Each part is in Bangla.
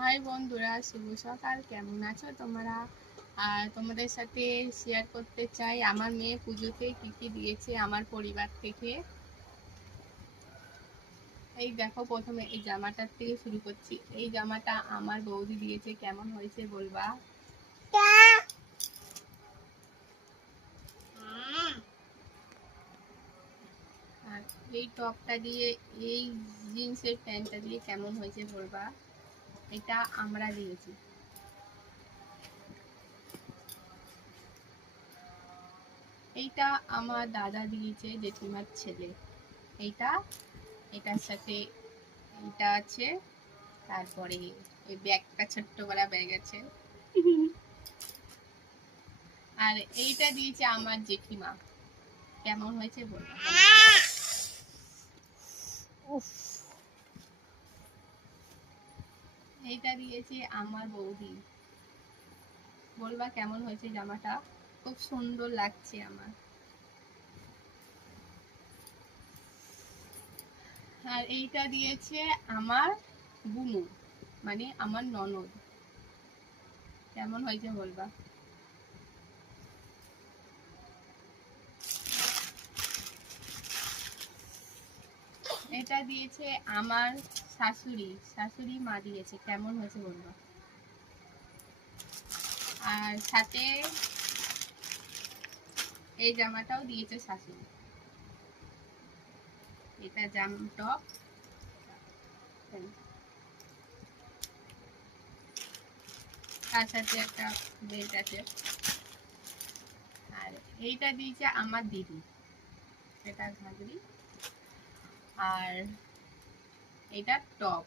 হাই বন্ধুরা, শুভ সকাল। কেমন আছো তোমরা? আর তোমাদের সাথে শেয়ার করতে চাই আমার মেয়ে পুজোতে কি কি দিয়েছে আমার পরিবার থেকে। এই দেখো, প্রথমে এই জামাটার থেকে শুরু করছি। এই জামাটা আমার বৌদি দিয়েছে, কেমন হয়েছে বলবা। আর এই টপটা দিয়ে, এই জিন্সের প্যান্টটা দিয়ে কেমন হয়েছে বলবা। এটা আমরা দিয়েছি। এইটা আমার দাদা দিয়েছে, জেঠিমার ছেলে। এইটা, এটার সাথে এইটা আছে। তারপরে ওই ব্যাগটা, ছোট্টবেলা ব্যাগ আছে। আর এইটা দিয়েছে আমার জেঠিমা, কেমন হয়েছে বলবো। এইটা দিয়েছে আমার বৌদি, বলবা কেমন হয়েছে জামাটা। খুব সুন্দর লাগছে আমার। আর এইটা দিয়েছে আমার বুনু, মানে আমার ননদ, কেমন হয়েছে বলবা। এটা দিয়েছে আমার শাশুড়ি মা দিয়েছে, কেমন হয়েছে বলবা। আর সাথে এই জামাটাও দিয়েছে শাশুড়ি। এটা জাম টপ, তার সাথে একটা বেল্ট আছে। আর এইটা দিয়েছে আমার দিদি, এটা ঘাগরি। আর এটা টপ।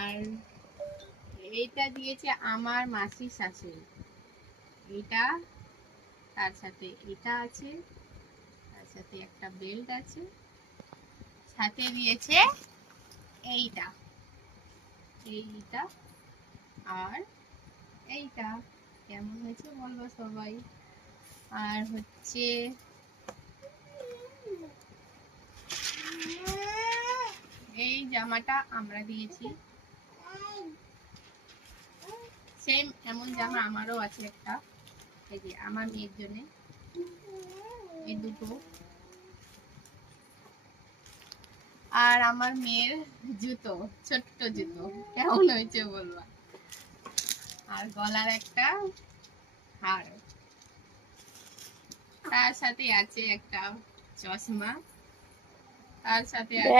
আর এইটা দিয়েছে আমার মাসির শাশুড়ি। এটা, তার সাথে এটা আছে, তার সাথে একটা বেল্ট আছে, সাথে দিয়েছে এইটা, এইটা আর এইটা। কেমন হয়েছে বলবো সবাই। আর হচ্ছে এই জামাটা আমরা দিয়েছি, সেম এমন জামা আমারও আছে একটা, এই যে আমার মেয়ের জন্য এই দুটো। আর আমার মেয়ের জুতো, ছোট্ট জুতো, কেমন হয়েছে বলবা। আর গলার একটা হার, তার সাথে আছে একটা চশমা, তার সাথে আছে